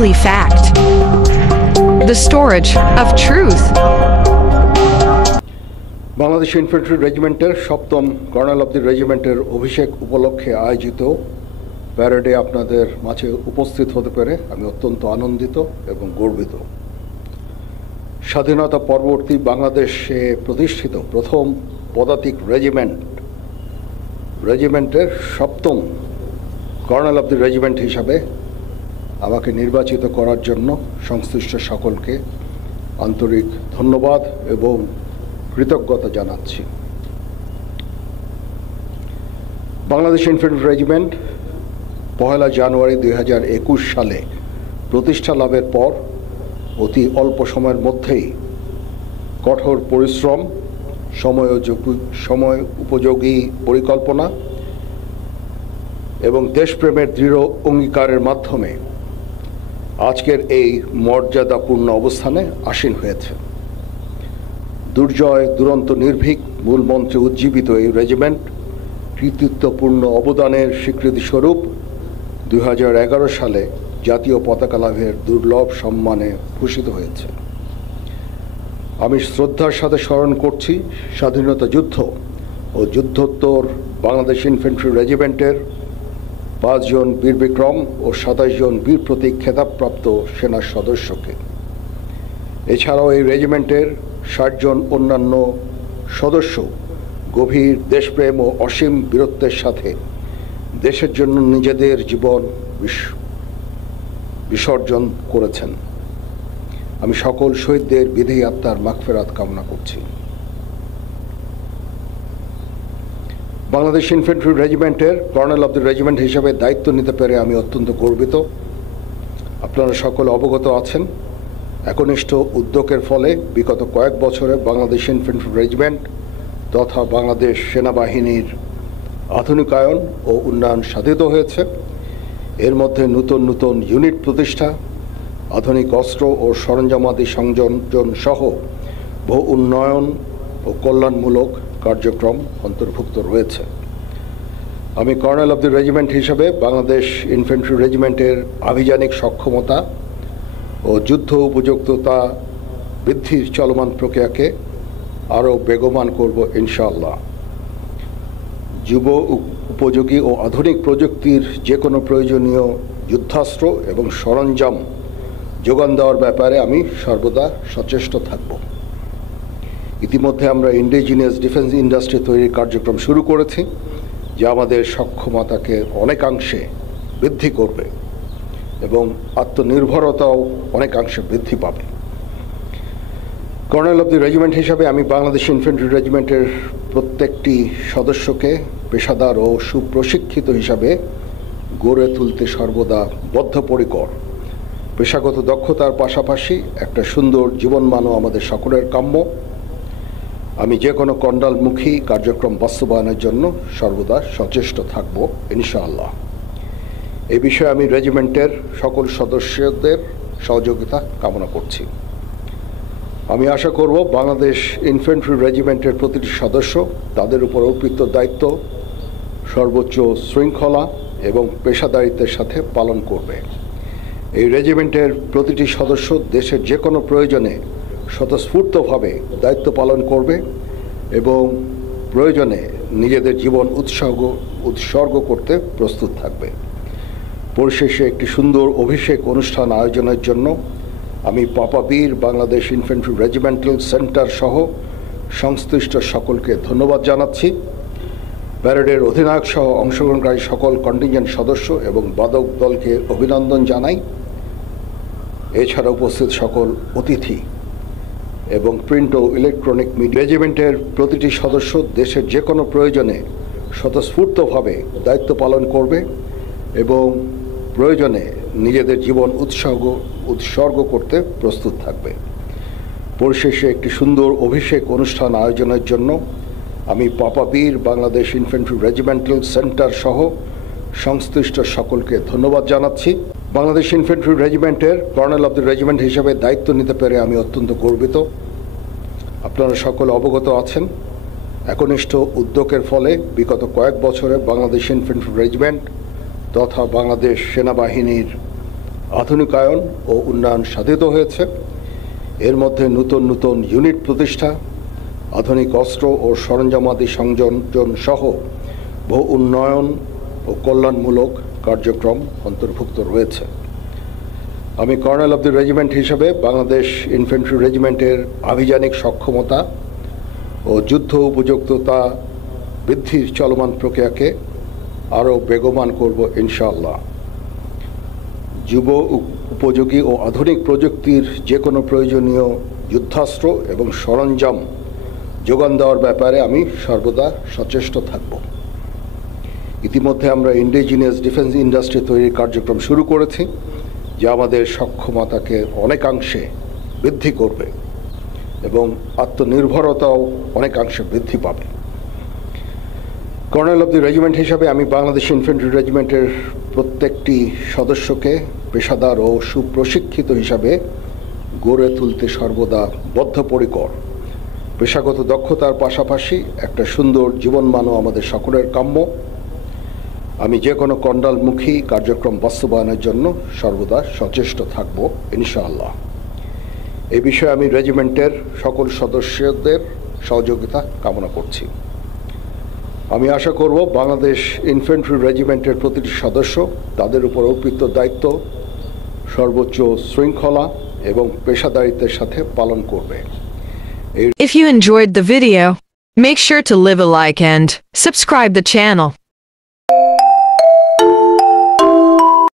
daily fact, the storage of truth. Bangladesh infantry রেজিমেন্টের 7ম colonel of the রেজিমেন্টের অভিষেক উপলক্ষে আয়োজিত প্যারেডে আপনাদের মাঝে উপস্থিত হতে পেরে আমি অত্যন্ত আনন্দিত এবং গর্বিত। স্বাধীনতা পরবর্তী বাংলাদেশে প্রতিষ্ঠিত প্রথম পদাতিক রেজিমেন্টের 7ম কর্নেল অব দি রেজিমেন্ট হিসাবে আমাকে নির্বাচিত করার জন্য সংশ্লিষ্ট সকলকে আন্তরিক ধন্যবাদ এবং কৃতজ্ঞতা জানাচ্ছি। বাংলাদেশ ইনফ্যান্ট্রি রেজিমেন্ট 1 জানুয়ারি 2021 সালে প্রতিষ্ঠা লাভের পর অতি অল্প সময়ের মধ্যেই কঠোর পরিশ্রম, সময় উপযোগী পরিকল্পনা এবং দেশপ্রেমের দৃঢ় অঙ্গীকারের মাধ্যমে আজকের এই মর্যাদাপূর্ণ অবস্থানে আসীন হয়েছে। দুর্জয় দুরন্ত নির্ভীক মূল মন্ত্রে উজ্জীবিত এই রেজিমেন্ট কৃতিত্বপূর্ণ অবদানের স্বীকৃতিস্বরূপ 2011 সালে জাতীয় পতাকা লাভের দুর্লভ সম্মানে ভূষিত হয়েছে। আমি শ্রদ্ধার সাথে স্মরণ করছি স্বাধীনতা যুদ্ধ ও যুদ্ধোত্তর বাংলাদেশ ইনফ্যান্ট্রি রেজিমেন্টের 5 জন বীর বিক্রম ও 27 জন বীর প্রতীক খেতাবপ্রাপ্ত সেনা সদস্যকে। এছাড়াও এই রেজিমেন্টের 60 জন অন্যান্য সদস্য গভীর দেশপ্রেম ও অসীম বীরত্বের সাথে দেশের জন্য নিজেদের জীবন বিসর্জন করেছেন। আমি সকল শহীদদের বিধি আত্মার মাগফিরাত কামনা করছি। বাংলাদেশ ইনফ্যান্ট্রি রেজিমেন্টের কর্নেল অব দি রেজিমেন্ট হিসেবে দায়িত্ব নিতে পেরে আমি অত্যন্ত গর্বিত। আপনারা সকলে অবগত আছেন, একনিষ্ঠ উদ্যোগের ফলে বিগত কয়েক বছরে বাংলাদেশ ইনফ্যান্ট্রি রেজিমেন্ট তথা বাংলাদেশ সেনাবাহিনীর আধুনিকায়ন ও উন্নয়ন সাধিত হয়েছে। এর মধ্যে নতুন নতুন ইউনিট প্রতিষ্ঠা, আধুনিক অস্ত্র ও সরঞ্জামাদি সংযোজন সহ বহু উন্নয়ন ও কল্যাণমূলক কার্যক্রম অন্তর্ভুক্ত রয়েছে। আমি কর্নেল অব দি রেজিমেন্ট হিসেবে বাংলাদেশ ইনফ্যান্ট্রি রেজিমেন্টের আভিযানিক সক্ষমতা ও যুদ্ধ উপযুক্ততা বৃদ্ধির চলমান প্রক্রিয়াকে আরও বেগবান করব ইনশাআল্লাহ। যুব উপযোগী ও আধুনিক প্রযুক্তির যে কোনো প্রয়োজনীয় যুদ্ধাস্ত্র এবং সরঞ্জাম যোগান দেওয়ার ব্যাপারে আমি সর্বদা সচেষ্ট থাকব। ইতিমধ্যে আমরা ইন্ডিজিনিয়াস ডিফেন্স ইন্ডাস্ট্রি তৈরির কার্যক্রম শুরু করেছি, যা আমাদের সক্ষমতাকে অনেকাংশে বৃদ্ধি করবে এবং আত্মনির্ভরতাও অনেকাংশে বৃদ্ধি পাবে। কর্নেল অব দি রেজিমেন্ট হিসাবে আমি বাংলাদেশ ইনফ্যান্ট্রি রেজিমেন্টের প্রত্যেকটি সদস্যকে পেশাদার ও সুপ্রশিক্ষিত হিসাবে গড়ে তুলতে সর্বদা বদ্ধপরিকর। পেশাগত দক্ষতার পাশাপাশি একটা সুন্দর জীবনমানও আমাদের সকলের কাম্য। আমি যে কোনো কণ্ডালমুখী কার্যক্রম বাস্তবায়নের জন্য সর্বদা সচেষ্ট থাকব ইনশাআল্লাহ। এই বিষয়ে আমি রেজিমেন্টের সকল সদস্যদের সহযোগিতা কামনা করছি। আমি আশা করব বাংলাদেশ ইনফ্যান্ট্রি রেজিমেন্টের প্রতিটি সদস্য তাদের উপর অর্পিত দায়িত্ব সর্বোচ্চ শৃঙ্খলা এবং পেশাদারিত্বের সাথে পালন করবে। এই রেজিমেন্টের প্রতিটি সদস্য দেশের যে কোনো প্রয়োজনে স্বতঃস্ফূর্তভাবে দায়িত্ব পালন করবে এবং প্রয়োজনে নিজেদের জীবন উৎসর্গ করতে প্রস্তুত থাকবে। পরিশেষে একটি সুন্দর অভিষেক অনুষ্ঠান আয়োজনের জন্য আমি পাপাবীর বাংলাদেশ ইনফ্যান্ট্রি রেজিমেন্টাল সেন্টার সহ সংশ্লিষ্ট সকলকে ধন্যবাদ জানাচ্ছি। প্যারেডের অধিনায়ক সহ অংশগ্রহণকারী সকল কন্টিনজেন্ট সদস্য এবং বাদক দলকে অভিনন্দন জানাই। এছাড়া উপস্থিত সকল অতিথি এবং প্রিন্ট ও ইলেকট্রনিক মিডিয়া। রেজিমেন্টের প্রতিটি সদস্য দেশের যে কোনো প্রয়োজনে স্বতঃস্ফূর্তভাবে দায়িত্ব পালন করবে এবং প্রয়োজনে নিজেদের জীবন উৎসর্গ করতে প্রস্তুত থাকবে। পরিশেষে একটি সুন্দর অভিষেক অনুষ্ঠান আয়োজনের জন্য আমি পাপাবীর বাংলাদেশ ইনফ্যান্ট্রি রেজিমেন্টাল সেন্টার সহ সংশ্লিষ্ট সকলকে ধন্যবাদ জানাচ্ছি। বাংলাদেশ ইনফ্যান্ট্রি রেজিমেন্টের কর্নেল অব দি রেজিমেন্ট হিসেবে দায়িত্ব নিতে পেরে আমি অত্যন্ত গর্বিত। আপনারা সকলে অবগত আছেন, একনিষ্ঠ উদ্যোগের ফলে বিগত কয়েক বছরে বাংলাদেশ ইনফ্যান্ট্রি রেজিমেন্ট তথা বাংলাদেশ সেনাবাহিনীর আধুনিকায়ন ও উন্নয়ন সাধিত হয়েছে। এর মধ্যে নতুন নতুন ইউনিট প্রতিষ্ঠা, আধুনিক অস্ত্র ও সরঞ্জামাদি সংযোজন সহ বহু উন্নয়ন ও কল্যাণমূলক কার্যক্রম অন্তর্ভুক্ত রয়েছে। আমি কর্নেল অব দ্য রেজিমেন্ট হিসেবে বাংলাদেশ ইনফ্যান্ট্রি রেজিমেন্টের আভিযানিক সক্ষমতা ও যুদ্ধ উপযুক্ততা বৃদ্ধির চলমান প্রক্রিয়াকে আরও বেগবান করব ইনশাআল্লাহ। যুব উপযোগী ও আধুনিক প্রযুক্তির যে কোনো প্রয়োজনীয় যুদ্ধাস্ত্র এবং সরঞ্জাম যোগান দেওয়ার ব্যাপারে আমি সর্বদা সচেষ্ট থাকব। ইতিমধ্যে আমরা ইন্ডিজিনিয়াস ডিফেন্স ইন্ডাস্ট্রি তৈরির কার্যক্রম শুরু করেছি, যা আমাদের সক্ষমতাকে অনেকাংশে বৃদ্ধি করবে এবং আত্মনির্ভরতাও অনেকাংশে বৃদ্ধি পাবে। কর্নেল অব দ্য রেজিমেন্ট হিসাবে আমি বাংলাদেশ ইনফ্যান্ট্রি রেজিমেন্টের প্রত্যেকটি সদস্যকে পেশাদার ও সুপ্রশিক্ষিত হিসাবে গড়ে তুলতে সর্বদা বদ্ধপরিকর। পেশাগত দক্ষতার পাশাপাশি একটা সুন্দর জীবনমানও আমাদের সকলের কাম্য। আমি যে কোনো কণ্ডালমুখী কার্যক্রম বাস্তবায়নের জন্য সর্বদা সচেষ্ট থাকব ইনশাআল্লাহ। এই বিষয়ে আমি রেজিমেন্টের সকল সদস্যদের সহযোগিতা কামনা করছি। আমি আশা করব বাংলাদেশ ইনফ্যান্ট্রি রেজিমেন্টের প্রতিটি সদস্য তাদের উপর অর্পিত দায়িত্ব সর্বোচ্চ শৃঙ্খলা এবং পেশাদারিত্বের সাথে পালন করবে। If you enjoyed the video, make sure to leave a like and subscribe the channel.